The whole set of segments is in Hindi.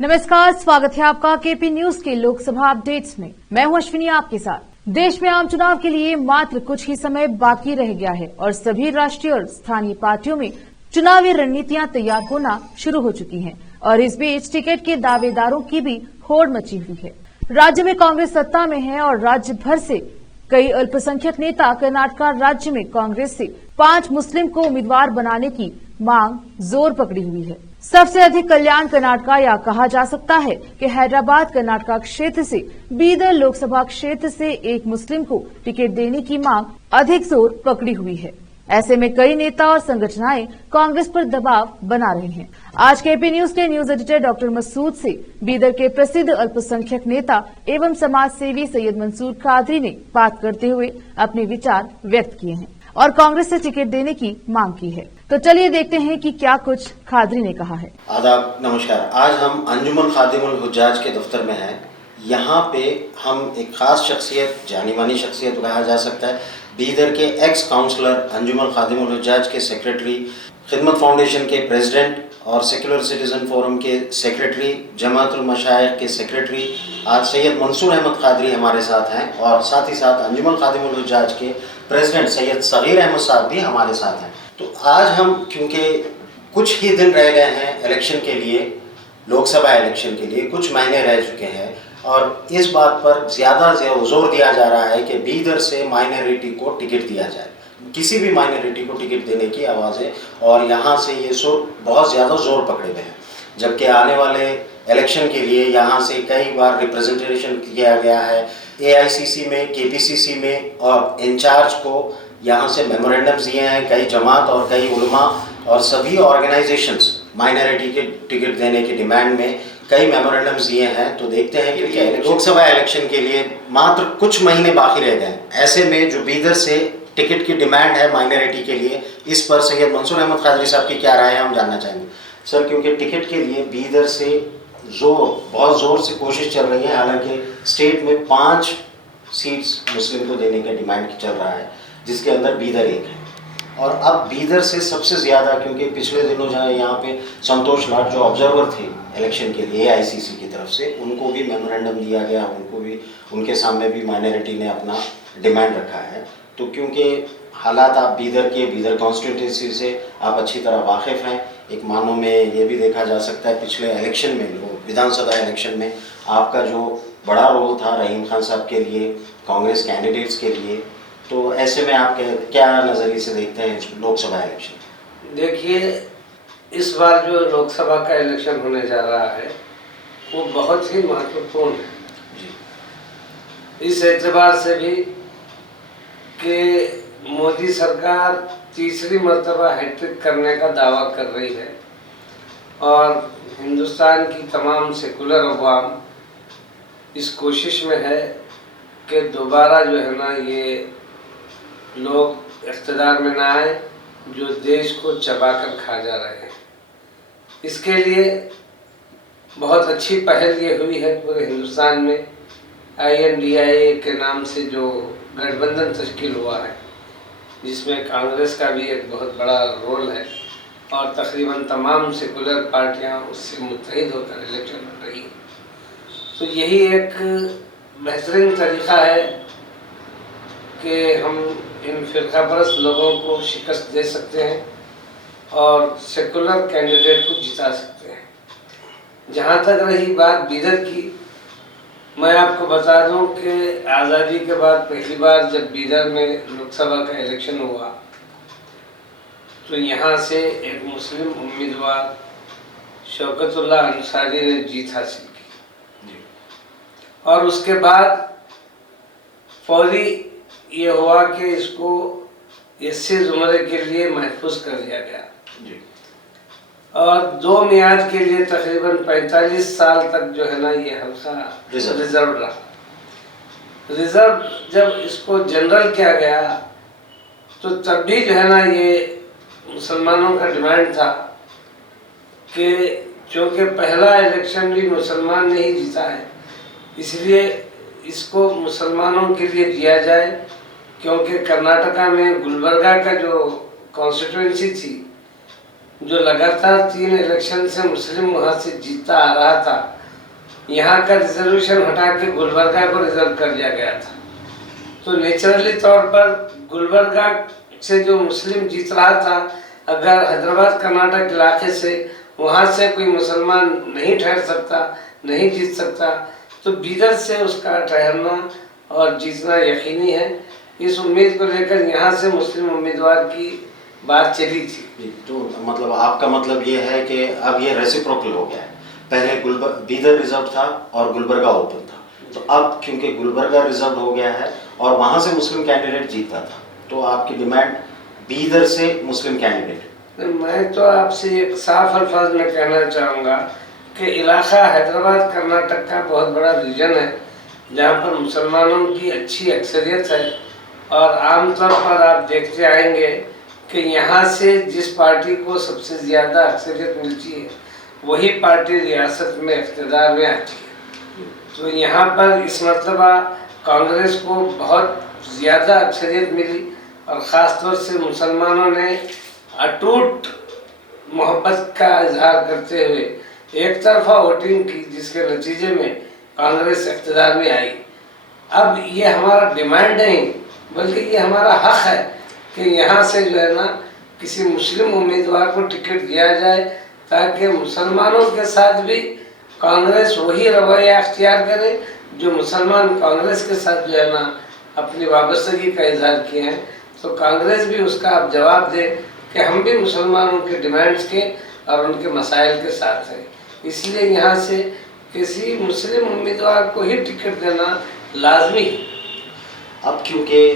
नमस्कार, स्वागत है आपका केपी न्यूज के लोकसभा अपडेट्स में। मैं हूं अश्विनी आपके साथ। देश में आम चुनाव के लिए मात्र कुछ ही समय बाकी रह गया है और सभी राष्ट्रीय और स्थानीय पार्टियों में चुनावी रणनीतियां तैयार होना शुरू हो चुकी हैं और इस बीच टिकट के दावेदारों की भी होड़ मची हुई है। राज्य में कांग्रेस सत्ता में है और राज्य भर से कई अल्पसंख्यक नेता कर्नाटक राज्य में कांग्रेस से 5 मुस्लिम को उम्मीदवार बनाने की मांग जोर पकड़ी हुई है। सबसे अधिक कल्याण कर्नाटक या कहा जा सकता है कि हैदराबाद कर्नाटक क्षेत्र से बीदर लोकसभा क्षेत्र से एक मुस्लिम को टिकट देने की मांग अधिक जोर पकड़ी हुई है। ऐसे में कई नेता और संगठनाएं कांग्रेस पर दबाव बना रहे हैं। आज केपी न्यूज के न्यूज एडिटर डॉक्टर मसूद से बीदर के प्रसिद्ध अल्पसंख्यक नेता एवं समाज सेवी सैयद मंसूर कादरी ने बात करते हुए अपने विचार व्यक्त किए हैं और कांग्रेस से टिकट देने की मांग की है। तो चलिए देखते हैं कि क्या कुछ कादरी ने कहा है। आदाब, नमस्कार। आज हम अंजुमन खादिमुल हुज्जाज के दफ्तर में हैं। यहाँ पे हम एक खास शख्सियत, जानी मानी शख्सियत कहा जा सकता है, बीदर के एक्स काउंसलर अंजुमन खादिमुल हुज्जाज के सेक्रेटरी, खिदमत फाउंडेशन के प्रेसिडेंट और सेकुलर सिटीजन फोरम के सेक्रेटरी, जमातुल मशाइख के सेक्रेटरी आज सैयद मंसूर अहमद कादरी हमारे साथ हैं और साथ ही साथ अंजुमन खादिमुल हुज्जाज के प्रेसिडेंट सैयद सगीर अहमद साहब भी हमारे साथ हैं। तो आज हम, क्योंकि कुछ ही दिन रह गए हैं इलेक्शन के लिए, लोकसभा इलेक्शन के लिए कुछ महीने रह चुके हैं और इस बात पर ज़्यादा जोर दिया जा रहा है कि बीदर से माइनॉरिटी को टिकट दिया जाए, किसी भी माइनॉरिटी को टिकट देने की आवाज़ें, और यहाँ से ये सुर बहुत ज़्यादा जोर पकड़े हुए हैं। जबकि आने वाले इलेक्शन के लिए यहाँ से कई बार रिप्रेजेंटेशन किया गया है, AICC में, KPCC में, और इंचार्ज को यहाँ से मेमोरेंडम्स दिए हैं कई जमात और कई उलमा और सभी ऑर्गेनाइजेशंस माइनॉरिटी के टिकट देने की डिमांड में कई मेमोरेंडम्स दिए हैं। तो देखते हैं कि लोकसभा इलेक्शन के लिए मात्र कुछ महीने बाकी रह गए। ऐसे में जो बीदर से टिकट की डिमांड है माइनॉरिटी के लिए, इस पर सैयद मंसूर अहमद कादरी साहब की क्या राय है, हम जानना चाहेंगे। सर, क्योंकि टिकट के लिए बीदर से बहुत ज़ोर से कोशिश चल रही है, हालांकि स्टेट में 5 सीट्स मुस्लिम को देने का डिमांड चल रहा है, जिसके अंदर बीदर एक है। और अब बीदर से सबसे ज़्यादा, क्योंकि पिछले दिनों जहाँ यहाँ पे संतोष लाट जो ऑब्जर्वर थे इलेक्शन के लिए AICC की तरफ से, उनको भी मेमोरेंडम दिया गया, उनको भी, उनके सामने भी माइनॉरिटी ने अपना डिमांड रखा है। तो क्योंकि हालात आप बीदर कॉन्स्टिट्यूंसी से आप अच्छी तरह वाकिफ़ हैं, एक मानों में ये भी देखा जा सकता है पिछले इलेक्शन में, विधानसभा इलेक्शन में आपका जो बड़ा रोल था रहीम खान साहब के लिए, कांग्रेस कैंडिडेट्स के लिए, तो ऐसे में आप क्या नज़रिए से देखते हैं लोकसभा इलेक्शन? देखिए, इस बार जो लोकसभा का इलेक्शन होने जा रहा है वो बहुत ही महत्वपूर्ण है जी। इस एतबार से भी कि मोदी सरकार तीसरी मर्तबा हैट्रिक करने का दावा कर रही है और हिंदुस्तान की तमाम सेकुलर अवाम इस कोशिश में है कि दोबारा जो है ना, ये लोग इख्तिदार में ना आए जो देश को चबाकर खा जा रहे हैं। इसके लिए बहुत अच्छी पहल ये हुई है पूरे हिंदुस्तान में। INDIA के नाम से जो गठबंधन तश्कील हुआ है, जिसमें कांग्रेस का भी एक बहुत बड़ा रोल है और तकरीबन तमाम सेकुलर पार्टियां उससे मुत्तहिद होकर इलेक्शन लड़ रही हैं। तो यही एक बेहतरीन तरीक़ा है कि हम इन फ़िरक़ापरस्त लोगों को शिकस्त दे सकते हैं और सेकुलर कैंडिडेट को जिता सकते हैं। जहाँ तक रही बात बीदर की, मैं आपको बता दूं कि आज़ादी के बाद पहली बार जब बीदर में लोकसभा का इलेक्शन हुआ तो यहाँ से एक मुस्लिम उम्मीदवार शौकतुल्लाह अंसारी ने जीत हासिल की और उसके बाद फौरी ये हुआ कि इसको SC ज़ुमरे के लिए महफूज कर दिया गया और 2 मियाद के लिए तकरीबन 45 साल तक जो है ना ये हल्का रिजर्व रहा। रिजर्व जब इसको जनरल किया गया तो तब भी जो है ना ये मुसलमानों का डिमांड था कि चूँकि पहला इलेक्शन भी मुसलमान ने ही जीता है, इसलिए इसको मुसलमानों के लिए दिया जाए, क्योंकि कर्नाटका में गुलबर्गा का जो कॉन्स्टिट्यूंसी थी जो लगातार 3 इलेक्शन से मुस्लिम वहाँ से जीता आ रहा था, यहाँ का रिजर्वेशन हटा के गुलबर्गा को रिजर्व कर दिया गया था। तो नेचुरली तौर पर गुलबर्गा से जो मुस्लिम जीत रहा था, अगर हैदराबाद कर्नाटक इलाके से वहाँ से कोई मुसलमान नहीं ठहर सकता, नहीं जीत सकता, तो बीदर से उसका ठहरना और जीतना यकीनी है। इस उम्मीद को लेकर यहाँ से मुस्लिम उम्मीदवार की बात चली थी। तो मतलब आपका मतलब ये है कि अब ये रेसिप्रोकल हो गया है, पहले बीदर रिजर्व था और गुलबर्गा ओपन था, तो अब क्योंकि गुलबर्गा रिजर्व हो गया है और वहाँ से मुस्लिम कैंडिडेट जीता था, तो आपकी डिमांड बीदर से मुस्लिम कैंडिडेट। मैं तो आपसे एक साफ अल्फाज में कहना चाहूँगा कि इलाका हैदराबाद कर्नाटक का बहुत बड़ा रीजन है, जहाँ पर मुसलमानों की अच्छी अक्सरियत है, और आमतौर पर आप देखते आएंगे कि यहाँ से जिस पार्टी को सबसे ज़्यादा अक्सरियत मिलती है वही पार्टी रियासत में इक़्तिदार में आती है। तो यहाँ पर इस मरतबा कांग्रेस को बहुत ज़्यादा अक्सरियत मिली, और ख़ास तौर से मुसलमानों ने अटूट मोहब्बत का इजहार करते हुए एक तरफा वोटिंग की, जिसके नतीजे में कांग्रेस इक़्तिदार में आई। अब ये हमारा डिमांड नहीं, बल्कि ये हमारा हक़ है कि यहाँ से जो है ना किसी मुस्लिम उम्मीदवार को टिकट दिया जाए, ताकि मुसलमानों के साथ भी कांग्रेस वही रवैया अख्तियार करे जो मुसलमान कांग्रेस के साथ जो है ना अपनी वाबस्तगी का इजहार किए हैं। तो कांग्रेस भी उसका अब जवाब दे कि हम भी मुसलमानों के डिमांड्स के और उनके मसाइल के साथ हैं। इसलिए यहाँ से किसी मुस्लिम उम्मीदवार को ही टिकट देना लाजमी है। अब क्योंकि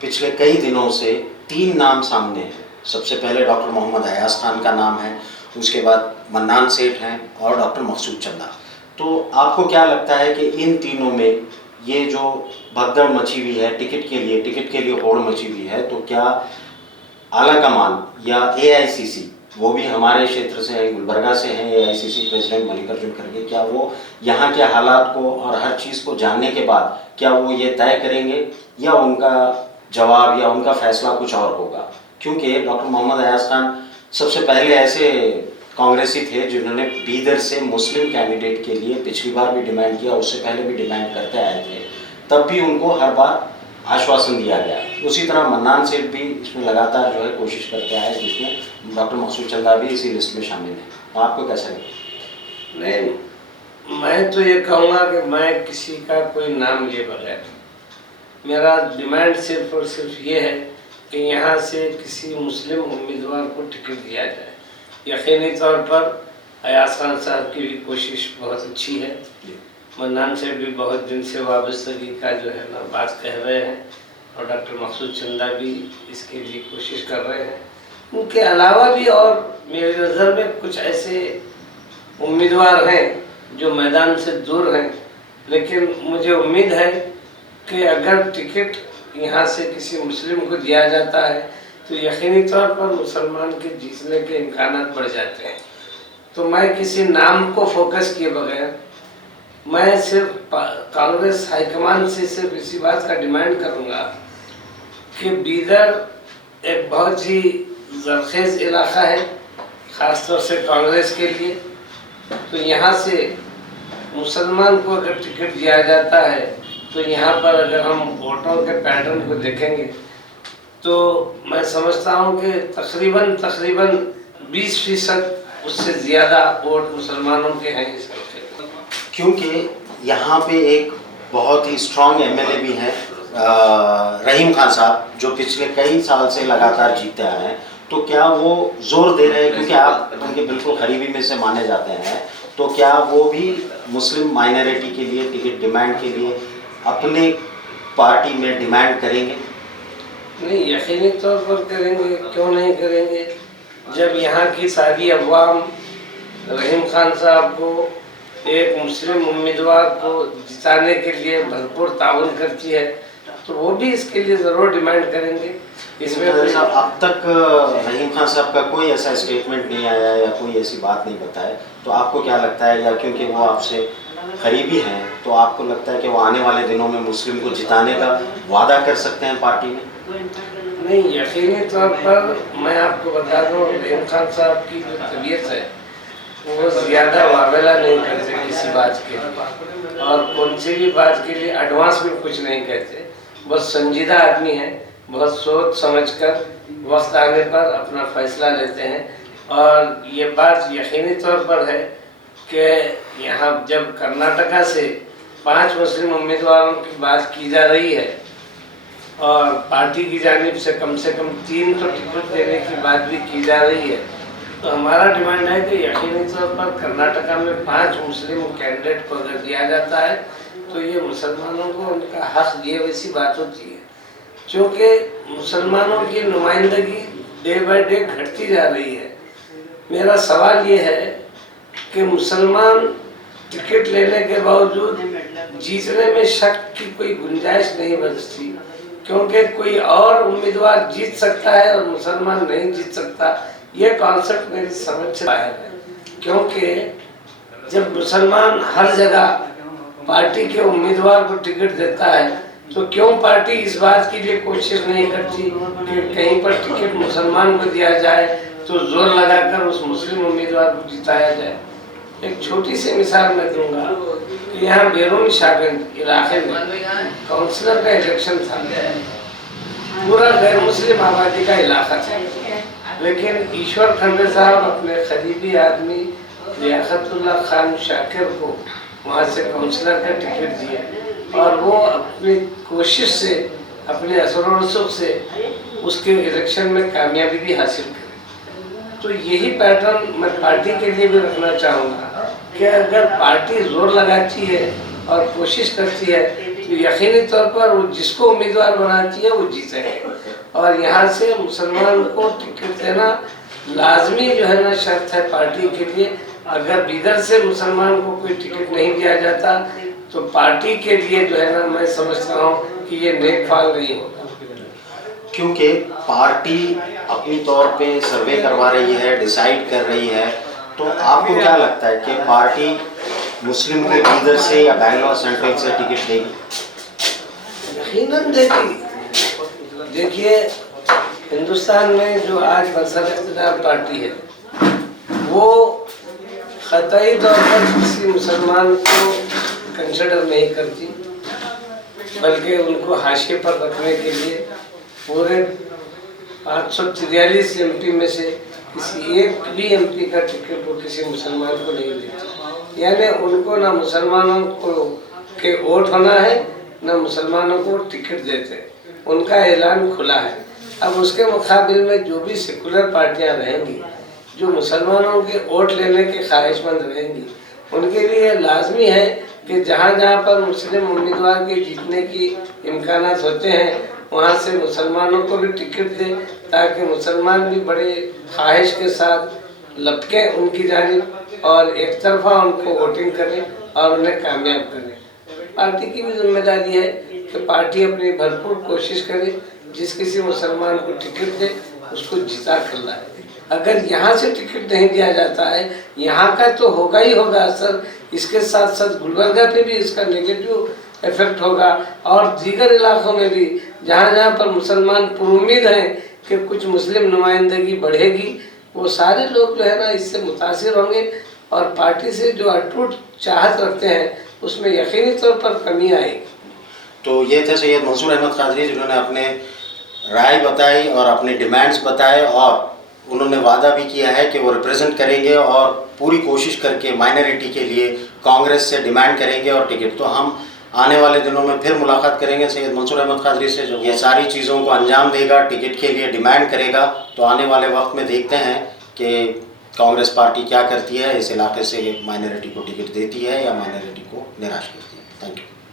पिछले कई दिनों से 3 नाम सामने हैं, सबसे पहले डॉक्टर मोहम्मद अयाज खान का नाम है, उसके बाद मन्नान सेठ हैं और डॉक्टर मकसूद चंदा। तो आपको क्या लगता है कि इन तीनों में ये जो भगदड़ मची हुई है टिकट के लिए होड़ मची हुई है, तो क्या आला कमान या AICC, वो भी हमारे क्षेत्र से हैं, गुलबर्गा से हैं, AICC प्रेसिडेंट मल्लिकार्जुन खड़गे, क्या वो यहाँ के हालात को और हर चीज़ को जानने के बाद क्या वो ये तय करेंगे या उनका जवाब या उनका फैसला कुछ और होगा? क्योंकि डॉक्टर मोहम्मद अयाज खान सबसे पहले ऐसे कांग्रेसी थे जिन्होंने बीदर से मुस्लिम कैंडिडेट के लिए पिछली बार भी डिमांड किया, उससे पहले भी डिमांड करते आए थे, तब भी उनको हर बार आश्वासन दिया गया। उसी तरह मन्नान सेठ भी इसमें लगातार जो है कोशिश करते आए, जिसमें डॉक्टर मकसूद चंदा भी इसी लिस्ट में शामिल है। तो आपको कैसा लगता है? नहीं, मैं तो ये कहूँगा कि मैं किसी का कोई नाम लिए बगैर, मेरा डिमांड सिर्फ और सिर्फ ये है कि यहाँ से किसी मुस्लिम उम्मीदवार को टिकट दिया जाए। यकीनी तौर पर अयाज खान साहब की भी कोशिश बहुत अच्छी है, मन्नान से भी बहुत दिन से वाबस्तगी का जो है ना बात कह रहे हैं, और डॉक्टर मकसूद चंदा भी इसके लिए कोशिश कर रहे हैं। उनके अलावा भी और मेरी नज़र में कुछ ऐसे उम्मीदवार हैं जो मैदान से दूर हैं, लेकिन मुझे उम्मीद है कि अगर टिकट यहाँ से किसी मुस्लिम को दिया जाता है तो यकीनी तौर पर मुसलमान के जीतने के इम्कान बढ़ जाते हैं। तो मैं किसी नाम को फोकस किए बगैर मैं सिर्फ कांग्रेस हाईकमान से सिर्फ इसी बात का डिमांड करूँगा कि बीदर एक बहुत ही ज़रखेज़ इलाका है, ख़ासतौर से कांग्रेस के लिए। तो यहाँ से मुसलमान को अगर टिकट दिया जाता है तो यहाँ पर अगर हम वोटों के पैटर्न को देखेंगे तो मैं समझता हूँ कि तकरीबन 20% उससे ज़्यादा वोट मुसलमानों के हैं इस हल्के में। क्योंकि यहाँ पे एक बहुत ही स्ट्रॉन्ग MLA भी हैं, रहीम खान साहब, जो पिछले कई साल से लगातार जीते आए हैं, तो क्या वो जोर दे रहे हैं, क्योंकि आप उनके बिल्कुल करीबी में से माने जाते हैं, तो क्या वो भी मुस्लिम माइनॉरिटी के लिए टिकट डिमांड के लिए अपने पार्टी में डिमांड करेंगे? नहीं, यकीनी तौर पर करेंगे, क्यों नहीं करेंगे। जब यहाँ की सारी अवाम रहीम खान साहब को एक मुस्लिम उम्मीदवार को जिताने के लिए भरपूर ताउन करती है तो वो भी इसके लिए ज़रूर डिमांड करेंगे। इसमें अब तक रहीम खान साहब का कोई ऐसा स्टेटमेंट नहीं आया या कोई ऐसी बात नहीं बताए, तो आपको क्या लगता है, या क्योंकि वो आपसे करीबी हैं तो आपको लगता है कि वो आने वाले दिनों में मुस्लिम को जिताने का वादा कर सकते हैं पार्टी में? नहीं, यकीनी तौर पर मैं आपको बता दूं, रहीम खान साहब की जो तबीयत है वो ज़्यादा वावेला नहीं करते किसी बात के लिए, और कौन सी भी बात के लिए एडवांस में कुछ नहीं कहते। बस संजीदा आदमी है, बहुत सोच समझकर वक्त आने पर अपना फैसला लेते हैं। और ये बात यकीनी तौर पर है कि यहाँ जब कर्नाटका से 5 मुस्लिम उम्मीदवारों की बात की जा रही है और पार्टी की जानिब से कम 3 तो टिकट देने की बात भी की जा रही है, तो हमारा डिमांड है कि यकीनी तौर पर कर्नाटका में 5 मुस्लिम कैंडिडेट को अगर दिया जाता है तो ये मुसलमानों को उनका हक दिए वैसी बात होती है, क्योंकि मुसलमानों की नुमाइंदगी डे बाय डे घटती जा रही है। मेरा सवाल ये है कि मुसलमान टिकट लेने के बावजूद जीतने में शक की कोई गुंजाइश नहीं बचती, क्योंकि कोई और उम्मीदवार जीत सकता है और मुसलमान नहीं जीत सकता। ये कॉन्सेप्ट मेरी समझ से बाहर है, क्योंकि जब मुसलमान हर जगह पार्टी के उम्मीदवार को टिकट देता है तो क्यों पार्टी इस बात के लिए कोशिश नहीं करती कि कहीं पर टिकट मुसलमान को दिया जाए तो जोर लगाकर उस मुस्लिम उम्मीदवार को जिताया जाए। एक छोटी सी मिसाल मैं दूंगा कि यहाँ बैरून शाहगंज इलाके में काउंसलर का इलेक्शन था, पूरा गैर मुस्लिम आबादी का इलाका था, लेकिन ईश्वर खंडे साहब अपने करीबी आदमी लियाकतुल्लाह खान शाकिर को वहाँ से काउंसलर का टिकट दिया और वो अपनी कोशिश से, अपने असर व रसूख से उसके इलेक्शन में कामयाबी भी हासिल की। तो यही पैटर्न मैं पार्टी के लिए भी रखना चाहूँगा कि अगर पार्टी जोर लगाती है और कोशिश करती है तो यकीनी तौर पर वो जिसको उम्मीदवार बनाती है वो जीतेगा। और यहाँ से मुसलमान को टिकट देना लाजमी जो है ना शर्त है पार्टी के लिए। अगर बिदर से मुसलमान को कोई टिकट नहीं दिया जाता तो पार्टी के लिए जो है ना मैं समझता हूँ कि ये नेक फाल नहीं होगा, क्योंकि पार्टी अपनी तौर पे सर्वे करवा रही है, डिसाइड कर रही है। तो आपको क्या लगता है कि पार्टी मुस्लिम को बीदर से या बैंगलोर सेंट्रल से टिकट देगी? यकीनन देगी। देखिए, हिंदुस्तान में जो आज बरसर-ए-इक़्तिदार पार्टी है वो क़तई तौर पर किसी मुसलमान को कंसिडर नहीं करती, बल्कि उनको हाशिए पर रखने के लिए पूरे 543 एमपी में से किसी एक भी एमपी का टिकट वो किसी मुसलमान को नहीं देती। यानी उनको ना मुसलमानों को के वोट होना है ना मुसलमानों को टिकट देते, उनका ऐलान खुला है। अब उसके मुकाबिल में जो भी सेकुलर पार्टियां रहेंगी जो मुसलमानों के वोट लेने के ख्वाहिशमंद रहेंगी, उनके लिए लाजमी है कि जहाँ जहाँ पर मुस्लिम उम्मीदवार के जीतने की इम्कानात होते हैं वहाँ से मुसलमानों को भी टिकट दें, ताकि मुसलमान भी बड़े ख्वाहिश के साथ लपके उनकी जानिब और एक तरफा उनको वोटिंग करें और उन्हें कामयाब करें। पार्टी की भी जिम्मेदारी है कि पार्टी अपनी भरपूर कोशिश करे, जिस किसी मुसलमान को टिकट दे उसको जिता कर लाए। अगर यहाँ से टिकट नहीं दिया जाता है, यहाँ का तो होगा ही होगा असर, इसके साथ साथ गुलबर्गा पे भी इसका नेगेटिव इफेक्ट होगा और दीगर इलाकों में भी जहाँ जहाँ पर मुसलमान पुरुम्मीद हैं कि कुछ मुस्लिम नुमाइंदगी बढ़ेगी, वो सारे लोग जो है ना इससे मुतासिर होंगे और पार्टी से जो अटूट चाहत रखते हैं उसमें यकीनी तौर पर कमी आएगी। तो ये थे सैयद मंसूर अहमद कादरी, जिन्होंने अपने राय बताई और अपने डिमांड्स बताए और उन्होंने वादा भी किया है कि वो रिप्रेजेंट करेंगे और पूरी कोशिश करके माइनॉरिटी के लिए कांग्रेस से डिमांड करेंगे और टिकट। तो हम आने वाले दिनों में फिर मुलाकात करेंगे सैयद मंसूर अहमद कादरी से, जो ये सारी चीज़ों को अंजाम देगा, टिकट के लिए डिमांड करेगा। तो आने वाले वक्त में देखते हैं कि कांग्रेस पार्टी क्या करती है, इस इलाके से माइनॉरिटी को टिकट देती है या माइनॉरिटी को निराश करती है। Thank you.